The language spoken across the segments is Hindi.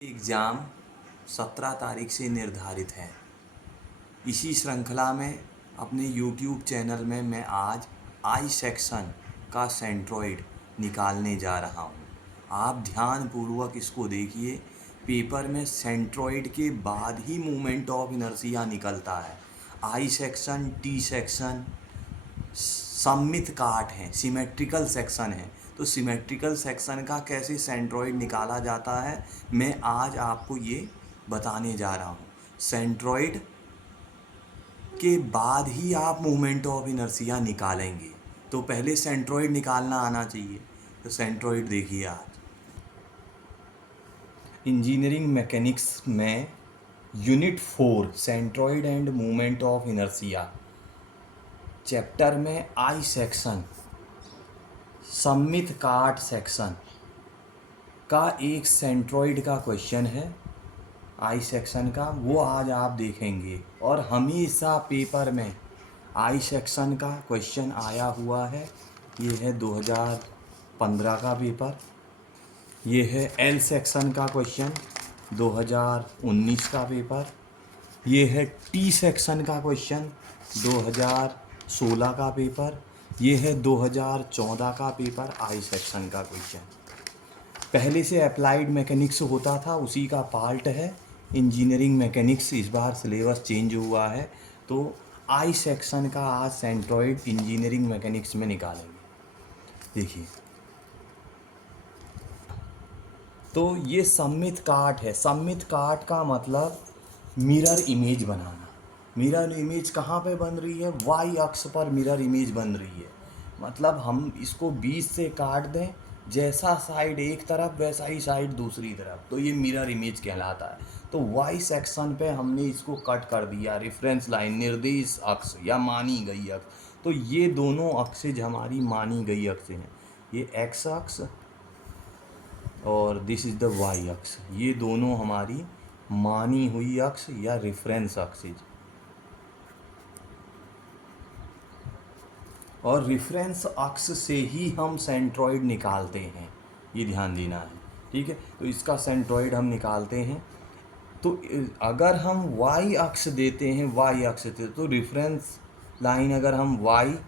एग्ज़ाम 17 तारीख से निर्धारित है। इसी श्रृंखला में अपने यूट्यूब चैनल में मैं आज आई सेक्शन का सेंट्रोइड निकालने जा रहा हूँ। आप ध्यानपूर्वक इसको देखिए। पेपर में सेंट्रोइड के बाद ही मोमेंट ऑफ इनर्शिया निकलता है। आई सेक्शन, टी सेक्शन सममित काट है, सिमेट्रिकल सेक्शन है। तो सिमेट्रिकल सेक्शन का कैसे सेंट्रोइड निकाला जाता है, मैं आज आपको ये बताने जा रहा हूँ। सेंट्रोइड के बाद ही आप मोमेंट ऑफ इनर्शिया निकालेंगे, तो पहले सेंट्रोइड निकालना आना चाहिए। तो सेंट्रोइड देखिए आज इंजीनियरिंग मैकेनिक्स में unit 4 centroid end moment of inertia chapter में आई सेक्शन सममित काट सेक्शन का एक सेंट्रोइड का क्वेश्चन है। आई सेक्शन का वो आज आप देखेंगे। और हमेशा पेपर में आई सेक्शन का क्वेश्चन आया हुआ है। ये है 2015 का पेपर। ये है एल सेक्शन का क्वेश्चन 2019 का पेपर। ये है टी सेक्शन का क्वेश्चन 2016 का पेपर। ये है 2014 का पेपर आई सेक्शन का क्वेश्चन। पहले से अप्लाइड मैकेनिक्स होता था, उसी का पार्ट है इंजीनियरिंग मैकेनिक्स। इस बार सिलेबस चेंज हुआ है, तो आई सेक्शन का आज सेंट्रोइड इंजीनियरिंग मैकेनिक्स में निकालेंगे। देखिए, तो ये सममित काट है। सममित काट का मतलब मिरर इमेज बनाना। मिरर इमेज कहाँ पे बन रही है? वाई अक्ष पर मिरर इमेज बन रही है। मतलब हम इसको 20 से काट दें, जैसा साइड एक तरफ वैसा ही साइड दूसरी तरफ, तो ये मिरर इमेज कहलाता है। तो वाई सेक्शन पे हमने इसको कट कर दिया। रेफरेंस लाइन, निर्देश अक्ष या मानी गई अक्ष। तो ये दोनों अक्षेज हमारी मानी गई अक्ष हैं। ये एक्स अक्ष और दिस इज़ द वाई अक्ष। ये दोनों हमारी मानी हुई अक्ष या रेफरेंस अक्ष। और रेफरेंस अक्ष से ही हम सेंट्रोइड निकालते हैं, ये ध्यान देना है। ठीक है, तो इसका सेंट्रोइड हम निकालते हैं। तो अगर हम वाई अक्ष देते हैं, वाई अक्ष देते तो रेफरेंस लाइन अगर हम वाई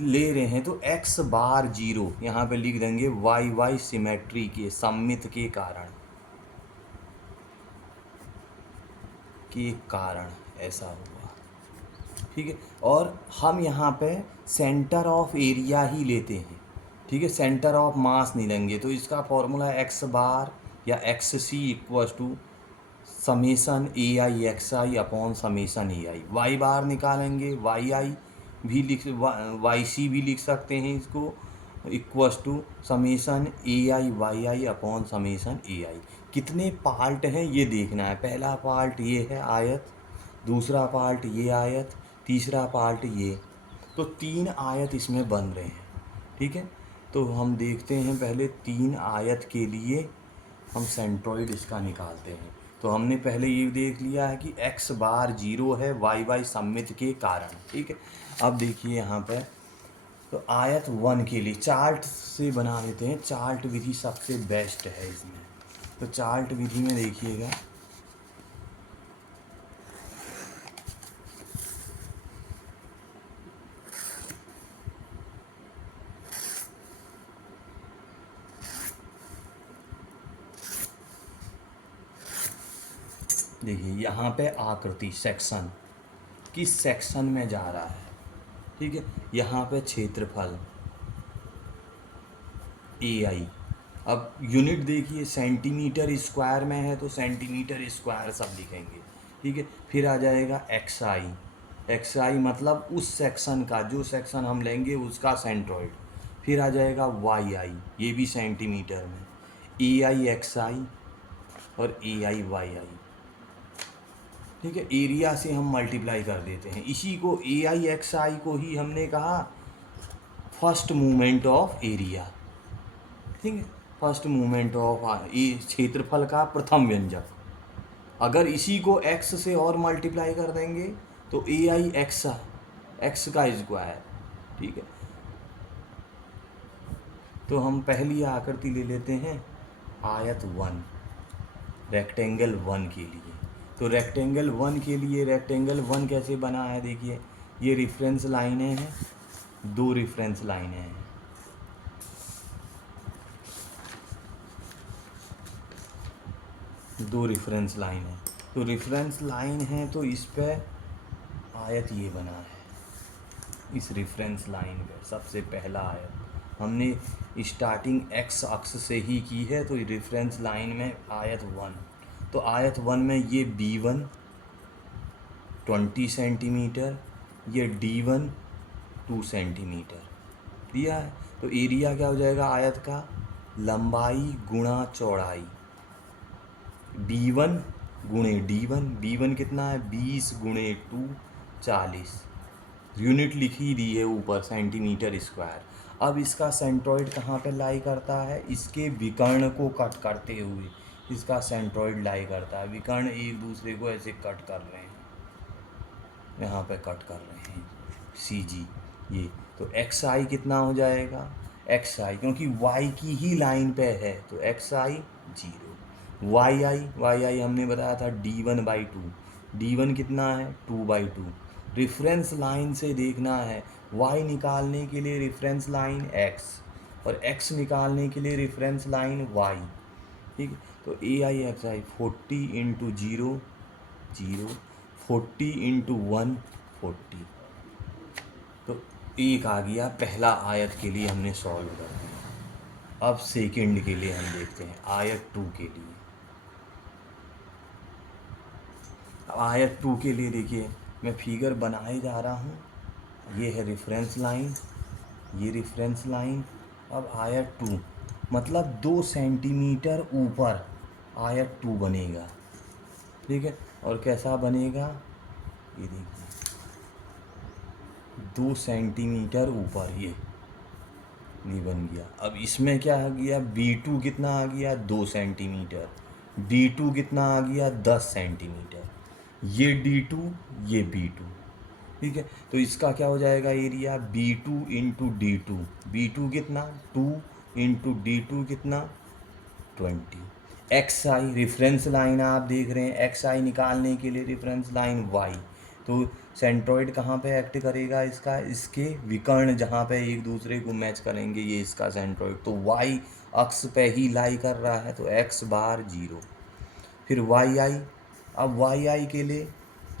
ले रहे हैं तो एक्स बार 0 यहाँ पे लिख देंगे। वाई वाई सिमेट्री के सममित के कारण ऐसा हुआ। ठीक है, और हम यहाँ पे सेंटर ऑफ एरिया ही लेते हैं। ठीक है, सेंटर ऑफ मास नहीं लेंगे। तो इसका फॉर्मूला है एक्स बार या x c equal to summation a i x i upon summation a i. Y bar निकालेंगे, वाई आई भी लिख, वाई सी भी लिख सकते हैं इसको, equals to summation a i y i upon summation a i. कितने पार्ट हैं ये देखना है। पहला पार्ट ये है आयत, दूसरा पार्ट ये आयत, तीसरा पार्ट ये। तो 3 आयत इसमें बन रहे हैं। ठीक है, तो हम देखते हैं पहले 3 आयत के लिए हम सेंट्रोइड इसका निकालते हैं। तो हमने पहले ये देख लिया है कि एक्स बार 0 है वाई वाई सममित के कारण। ठीक है, अब देखिए यहाँ पे, तो आयत 1 के लिए चार्ट से बना देते हैं। चार्ट विधि सबसे बेस्ट है इसमें। तो चार्ट विधि में देखिएगा, देखिए यहाँ पे आकृति सेक्शन किस सेक्शन में जा रहा है। ठीक है, यहाँ पे क्षेत्रफल ए आई। अब यूनिट देखिए, सेंटीमीटर स्क्वायर में है तो सेंटीमीटर स्क्वायर सब लिखेंगे। ठीक है, फिर आ जाएगा एक्स आई। एक्स आई मतलब उस सेक्शन का, जो सेक्शन हम लेंगे उसका सेंट्रोइड। फिर आ जाएगा वाई आई, ये भी सेंटीमीटर में। ए आई एक्स आई और ए आई वाई आई। ठीक है, एरिया से हम मल्टीप्लाई कर देते हैं। इसी को ए आई एक्स आई को ही हमने कहा फर्स्ट मूवमेंट ऑफ एरिया। ठीक है, फर्स्ट मूवमेंट ऑफ क्षेत्रफल का प्रथम व्यंजक। अगर इसी को एक्स से और मल्टीप्लाई कर देंगे तो ए आई एक्स का स्क्वायर। ठीक है, तो हम पहली आकृति ले लेते हैं आयत 1। रेक्टेंगल 1 के लिए। तो रेक्टेंगल 1 के लिए रेक्टेंगल 1 कैसे बना है, देखिए ये रेफरेंस लाइनें हैं, दो रेफरेंस लाइनें हैं, दो रेफरेंस लाइन है। तो रेफरेंस लाइन है तो इस पे आयत ये बना है, इस रेफरेंस लाइन पे सबसे पहला आयत हमने स्टार्टिंग एक्स अक्ष से ही की है, तो रेफरेंस लाइन में आयत 1। तो आयत 1 में ये B1 20 सेंटीमीटर, ये D1 2 सेंटीमीटर दिया है। तो एरिया क्या हो जाएगा आयत का, लंबाई गुणा चौड़ाई, B1 गुणे D1, B1 कितना है 20 गुणे 2 40, यूनिट लिखी दी है ऊपर सेंटीमीटर स्क्वायर। अब इसका सेंट्रॉइड कहाँ पे लाई करता है, इसके विकर्ण को कट करते हुए इसका सेंट्रॉइड लाई करता है। विकर्ण एक दूसरे को ऐसे कट कर रहे हैं, यहाँ पे कट कर रहे हैं CG ये। तो XI कितना हो जाएगा, XI क्योंकि Y की ही लाइन पे है तो XI 0। YI हमने बताया था D1/2, D1 कितना है 2/2। रेफरेंस लाइन से देखना है, Y निकालने के लिए रेफरेंस लाइन X और X निकालने के लिए रेफरेंस लाइन Y, ठीक है। तो AIXI 40 इंटू 0 0, 40 इंटू 1 40। तो एक आ गया पहला आयत के लिए हमने सॉल्व कर दिया। अब सेकंड के लिए हम देखते हैं आयत 2 के लिए। अब आयत 2 के लिए देखिए मैं फिगर बनाए जा रहा हूँ, ये है रेफरेंस लाइन, ये रेफरेंस लाइन। अब आयत 2 मतलब 2 सेंटीमीटर ऊपर आयत 2 बनेगा, ठीक है। और कैसा बनेगा, ये देखिए 2 सेंटीमीटर ऊपर ये बन गया। अब इसमें क्या आ गया, B2 कितना आ गया 2 सेंटीमीटर, D2 कितना आ गया 10 सेंटीमीटर, ये D2 ये B2, ठीक है। तो इसका क्या हो जाएगा area, B2 into D2, B2 कितना 2 इंटू D2 कितना 20। XI रेफरेंस लाइन आप देख रहे हैं, XI निकालने के लिए रेफरेंस लाइन Y। तो सेंट्रॉइड कहाँ पे एक्ट करेगा इसका, इसके विकर्ण जहाँ पे एक दूसरे को मैच करेंगे ये इसका सेंट्रॉइड, तो Y अक्ष पे ही लाई कर रहा है तो X बार 0। फिर YI, अब YI के लिए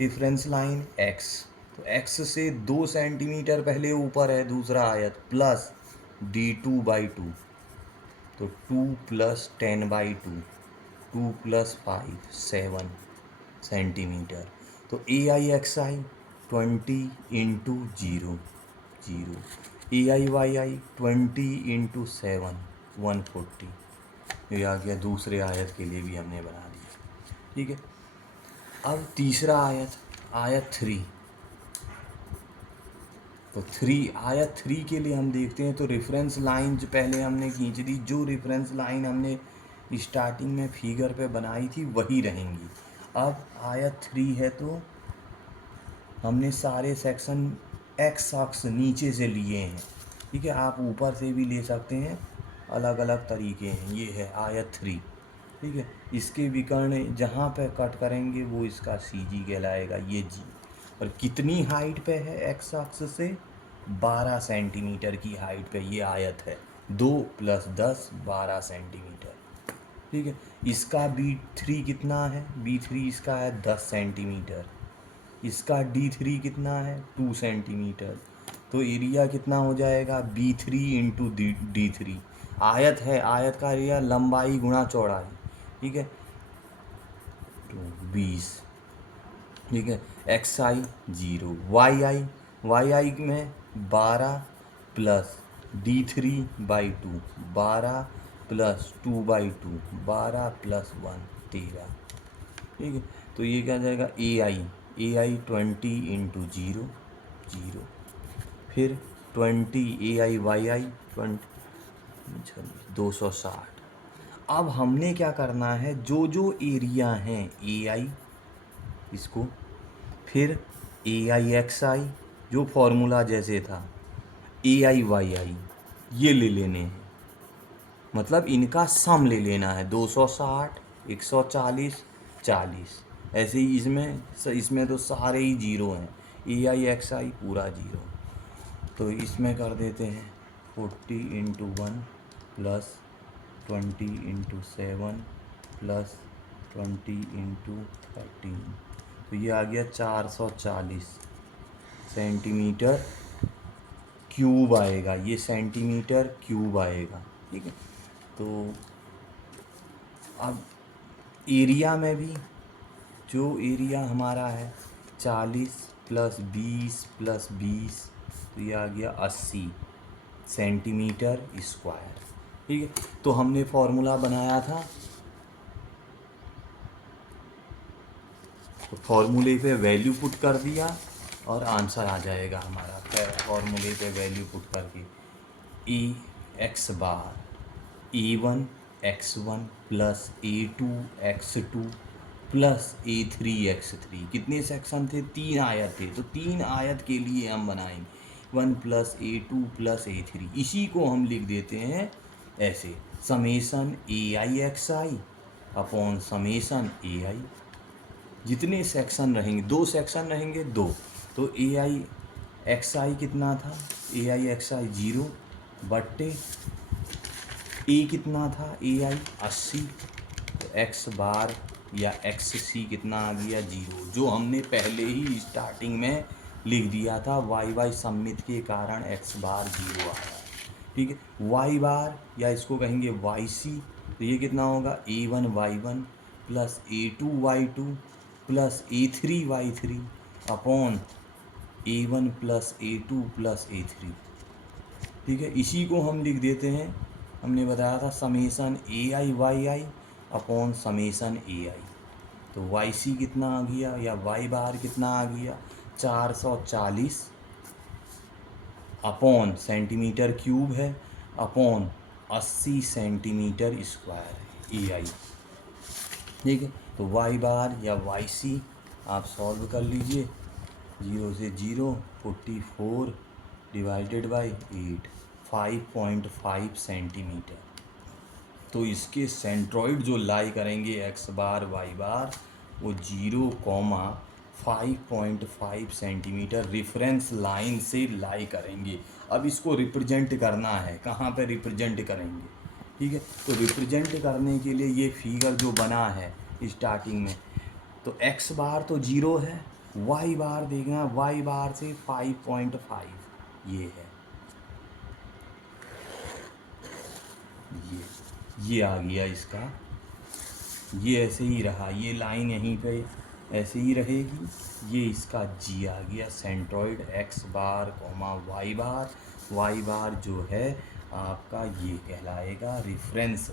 रेफरेंस लाइन X, तो X से 2 सेंटीमीटर पहले ऊपर है दूसरा आयत प्लस D2/2, तो 2 + 10/2, 2 + 5 7 सेंटीमीटर। तो AIXI 20 इंटू 0 0, AIYI 20 इंटू 7 140। ये आ गया दूसरे आयत के लिए भी हमने बना दिया, ठीक है। अब तीसरा आयत आयत 3, तो आयत 3 के लिए हम देखते हैं। तो रेफरेंस लाइन जो पहले हमने खींच दी, जो रेफरेंस लाइन हमने स्टार्टिंग में फिगर पे बनाई थी वही रहेंगी। अब आयत 3 है तो हमने सारे सेक्शन एक्स अक्ष नीचे से लिए हैं, ठीक है। आप ऊपर से भी ले सकते हैं, अलग अलग तरीके हैं। ये है आयत 3, ठीक है। इसके विकर्ण जहाँ पे कट करेंगे वो इसका CG कहलाएगा, ये G। और कितनी हाइट पे है एक्स अक्ष से, 12 सेंटीमीटर की हाइट पे ये आयत है, 2 + 10 12 सेंटीमीटर, ठीक है। इसका B3 कितना है, B3 इसका है 10 सेंटीमीटर, इसका D3 कितना है 2 सेंटीमीटर। तो एरिया कितना हो जाएगा B3 इंटू D3, आयत है, आयत का एरिया लंबाई गुणा चौड़ाई, ठीक है, तो 20, ठीक है। XI 0, YI में 12 प्लस D3/2, 12 प्लस 2/2, 12 + 1 13, ठीक है। तो ये क्या जाएगा AI 20 इंटू 0 0, फिर 20 AIYI 20 260। अब हमने क्या करना है, जो जो एरिया हैं AI इसको, फिर AIXI जो फॉर्मूला जैसे था, AIYI ये ले लेने हैं, मतलब इनका सम ले लेना है 260 140 40। ऐसे ही इसमें तो सारे ही जीरो हैं, ए आई एक्स आई पूरा जीरो। तो इसमें कर देते हैं 40 into 1 plus 20 into 7 plus 20 into 13, तो ये आ गया 440 सेंटीमीटर क्यूब आएगा, ये सेंटीमीटर क्यूब आएगा। ठीक है, तो अब एरिया में भी जो एरिया हमारा है 40 प्लस 20 प्लस 20, तो ये आ गया 80 सेंटीमीटर स्क्वायर। ठीक है, तो हमने फॉर्मूला बनाया था, तो फॉर्मूले पे वैल्यू पुट कर दिया और आंसर आ जाएगा हमारा। फॉर्मूले पे वैल्यू पुट करके ए एक्स बार A1 x1 plus A2 x2 plus A3 x3, कितने सेक्शन थे? 3 आयत थे, तो 3 आयत के लिए हम बनाएंगे 1 प्लस A2 प्लस A3। इसी को हम लिख देते हैं ऐसे, summation AI XI upon summation AI। जितने सेक्शन रहेंगे, 2 सेक्शन रहेंगे 2, तो AI XI कितना था? AI XI 0 बट्टे ए कितना था? AI 80, तो एक्स बार या एक्स सी कितना आ गया? 0, जो हमने पहले ही स्टार्टिंग में लिख दिया था। वाई वाई सममित के कारण एक्स बार 0 आया। ठीक है, वाई बार या इसको कहेंगे वाई सी, तो ये कितना होगा? A1 Y1 plus A2 Y2 plus A3 Y3 upon A1 plus A2 plus A3। ठीक है, इसी को हम लिख देते हैं, हमने बताया था summation AI YI upon summation AI। तो YC कितना आ गया या Y बार कितना आ गया? 440 अपॉन सेंटीमीटर क्यूब है अपॉन 80 सेंटीमीटर स्क्वायर AI। ठीक है, तो Y बार या YC आप सॉल्व कर लीजिए। 0 से 0 44 डिवाइडेड बाई 8 5.5 सेंटीमीटर। तो इसके सेंट्रॉइड जो लाई करेंगे एक्स बार वाई बार, वो 0,5.5 सेंटीमीटर रेफरेंस लाइन से लाई करेंगे। अब इसको रिप्रेजेंट करना है, कहाँ पे रिप्रेजेंट करेंगे? ठीक है, तो रिप्रेजेंट करने के लिए ये फिगर जो बना है स्टार्टिंग में, तो एक्स बार तो 0 है, वाई बार देखना, वाई बार से 5.5 ये है, ये आ गया इसका, ये ऐसे ही रहा, ये लाइन यहीं पे ऐसे ही रहेगी। ये इसका जी आ गया centroid x bar comma Y बार जो है आपका ये कहलाएगा रेफरेंस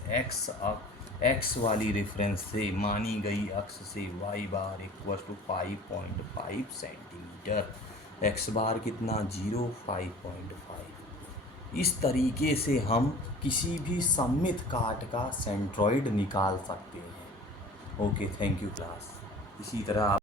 एक्स वाली रेफरेंस से मानी गई अक्ष से y bar equal to 5.5 centimetre. X bar कितना? 5.5। इस तरीके से हम किसी भी सममित काट का सेंट्रॉइड निकाल सकते हैं। Okay, thank you class. इसी तरह